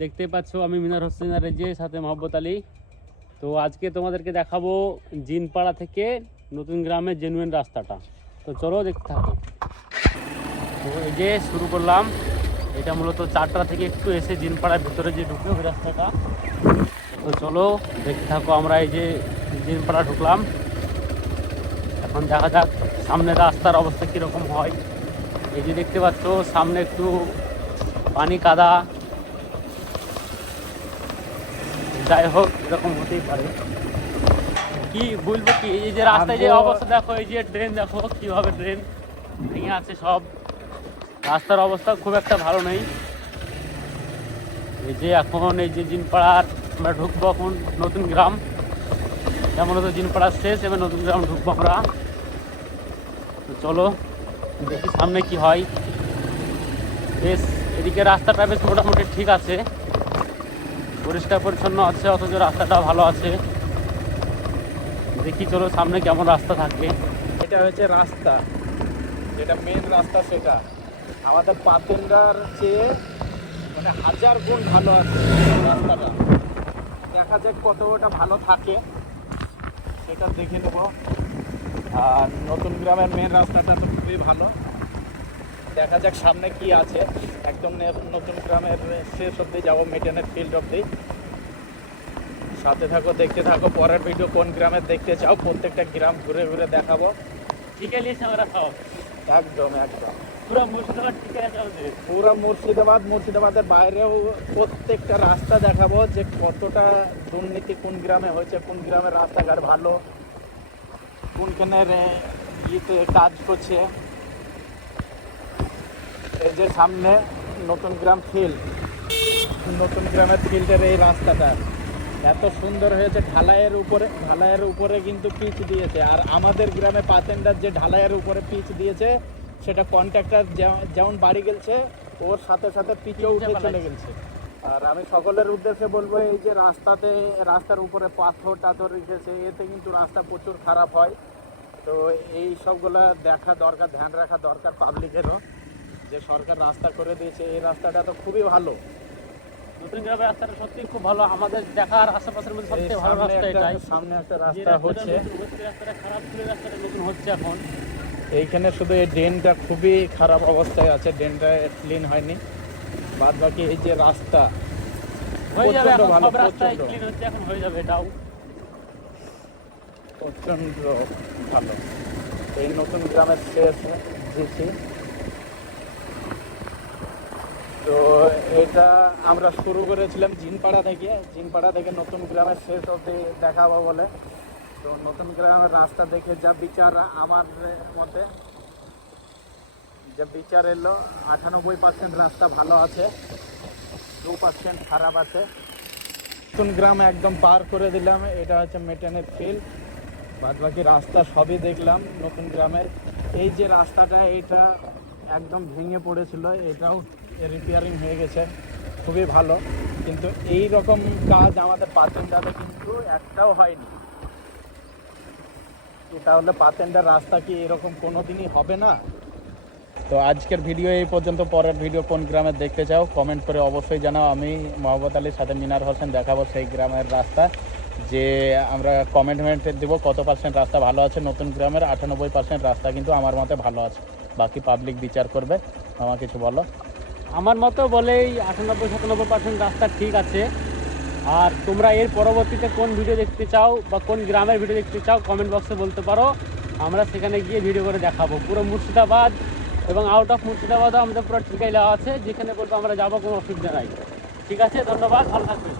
দেখতে পাচ্ছ আমি মিনার হোসেন আর যে সাথে মোহাম্মদ আলী। তো আজকে তোমাদেরকে দেখাবো জিনপাড়া থেকে নতুন গ্রামের জেনুইন রাস্তাটা। তো চলো দেখতে থাকো। তো এই যে শুরু করলাম, এটা মূলত চারটা থেকে একটু এসে জিনপাড়ার ভিতরে যে ঢুকে ওই রাস্তাটা। তো চলো দেখতে থাকো। আমরা এই যে জিনপাড়া ঢুকলাম, এখন দেখা যাক সামনে রাস্তার অবস্থা কীরকম হয়। এই যে দেখতে পাচ্ছ সামনে একটু পানি কাদা, যাই হোক এরকম হতেই পারে। কি বলবো কি, এই যে রাস্তায় যে অবস্থা দেখো, এই যে ড্রেন দেখো কিভাবে ড্রেন ভেঙে আছে সব। রাস্তার অবস্থা খুব একটা ভালো নেই। এই যে এখন এই যে জিনপাড়ার আমরা ঢুকবো এখন নতুন গ্রাম। যেমন তো জিনপাড়ার শেষ, এবার নতুন গ্রাম ঢুকবো আমরা। তো চলো দেখি সামনে কি হয়। বেশ এদিকে রাস্তাটা বেশ মোটামুটি ঠিক আছে, পরিষ্কার পরিচ্ছন্ন আছে, অথচ রাস্তাটা ভালো আছে। দেখি চলো সামনে কেমন রাস্তা থাকবে। এটা হচ্ছে রাস্তা, যেটা মেন রাস্তা, সেটা আমাদের পাতেন্ডার চেয়ে মানে 1000 গুণ ভালো আছে রাস্তাটা। দেখা যাক কতটা ভালো থাকে সেটা দেখে নেব। আর নতুন গ্রামের মেন রাস্তাটা তো খুবই ভালো। দেখা যাক সামনে কি আছে। একদম নতুন গ্রামের শেষ অবধি যাবো, মেটেনের ফিল্ড অবধি। সাথে থাকো, দেখতে থাকো। পরের ভিডিও কোন গ্রামের দেখতে চাও প্রত্যেকটা গ্রাম ঘুরে ঘুরে দেখাবো। ঠিক আছে আমরা সব একদম একদম পুরো মুর্শিদাবাদ ঠিক আছে, পুরো মুর্শিদাবাদের বাইরেও প্রত্যেকটা রাস্তা দেখাবো, যে কতটা দুর্নীতি কোন গ্রামে হয়েছে, কোন গ্রামের রাস্তাঘাট ভালো, কোনখানের ইয়েতে কাজ করছে। এই যে সামনে নতুন গ্রাম ফিল্ড, নতুন গ্রামের ফিল্ডের এই রাস্তাটা এত সুন্দর হয়েছে। ঢালাইয়ের উপরে কিন্তু পিচ দিয়েছে। আর আমাদের গ্রামে পাতেন্ডার যে ঢালাইয়ের উপরে পিচ দিয়েছে, সেটা কন্ট্রাক্টর যেমন বাড়ি গেছে ওর সাথে সাথে পিচেও উঠে চলে গেছে। আর আমি সকলের উদ্দেশ্যে বলবো, এই যে রাস্তার উপরে পাথর টাথর রেখেছে, এতে কিন্তু রাস্তা প্রচুর খারাপ হয়। তো এই সবগুলো দেখা দরকার, ধ্যান রাখা দরকার পাবলিকেরও, যে সরকার রাস্তা করে দিয়েছে। এই রাস্তাটা তো খুবই ভালো। নতুন গ্রামের রাস্তাটা সত্যি খুব ভালো, আমাদের দেখার আশেপাশের মধ্যে সবচেয়ে ভালো রাস্তা এটাই। সামনে একটা রাস্তা হচ্ছে, রাস্তাটা খারাপ ছিল, রাস্তাটা নতুন হচ্ছে এখন। এইখানে শুধু এই ড্রেনটা খুবই খারাপ অবস্থায় আছে, ড্রেনটা ক্লিন হয়নি। বাদ বাকি এই যে রাস্তা হয়ে যাবে, এখন ভালো, সব রাস্তায় ক্লিন হচ্ছে, এখন হয়ে যাবে এটাও প্রচন্ড ভালো। এই নতুন গ্রামের শেষ দিয়েছি। তো এটা আমরা শুরু করেছিলাম জিনপাড়া থেকে নতুন গ্রামের শেষ অবধি দেখাবো বলে। তো নতুন গ্রামের রাস্তা দেখে যা বিচার, আমার মতে যে বিচার এলো, 98% রাস্তা ভালো আছে, 2% খারাপ আছে। নতুন গ্রাম একদম পার করে দিলাম। এটা হচ্ছে মেটেনের ফিল্ড। বাদ বাকি রাস্তা সবই দেখলাম নতুন গ্রামের। এই যে রাস্তাটা, এটা একদম ভেঙে পড়েছিল, এটাও রিপেয়ারিং হয়ে গেছে, খুবই ভালো। কিন্তু এই রকম কাজ আমাদের পাতেন্ডাতে কিন্তু একটাও হয়নি। তাহলে পাতেন্ডার রাস্তা কি এরকম কোনো দিনই হবে না? তো আজকের ভিডিও এই পর্যন্ত। পরের ভিডিও কোন গ্রামের দেখতে চাও কমেন্ট করে অবশ্যই জানাও। আমি মোহাম্মদ আলীর সাথে মিনার হোসেন দেখাবো সেই গ্রামের রাস্তা, যে আমরা কমেন্টমেন্টে দেবো কত পার্সেন্ট রাস্তা ভালো আছে। নতুন গ্রামের 98% রাস্তা কিন্তু আমার মতে ভালো আছে, বাকি পাবলিক বিচার করবে। আমার কিছু বলো। আমার মতো বলেই 98-97% রাস্তা ঠিক আছে। আর তোমরা এর পরবর্তীতে কোন ভিডিও দেখতে চাও বা কোন গ্রামের ভিডিও দেখতে চাও কমেন্ট বক্সে বলতে পারো, আমরা সেখানে গিয়ে ভিডিও করে দেখাবো। পুরো মুর্শিদাবাদ এবং আউট অফ মুর্শিদাবাদও আমাদের পুরো ঠিকাই দেওয়া আছে, যেখানে বলবো আমরা যাবো, কোনো অসুবিধা নাই। ঠিক আছে, ধন্যবাদ, ভালো থাকবেন।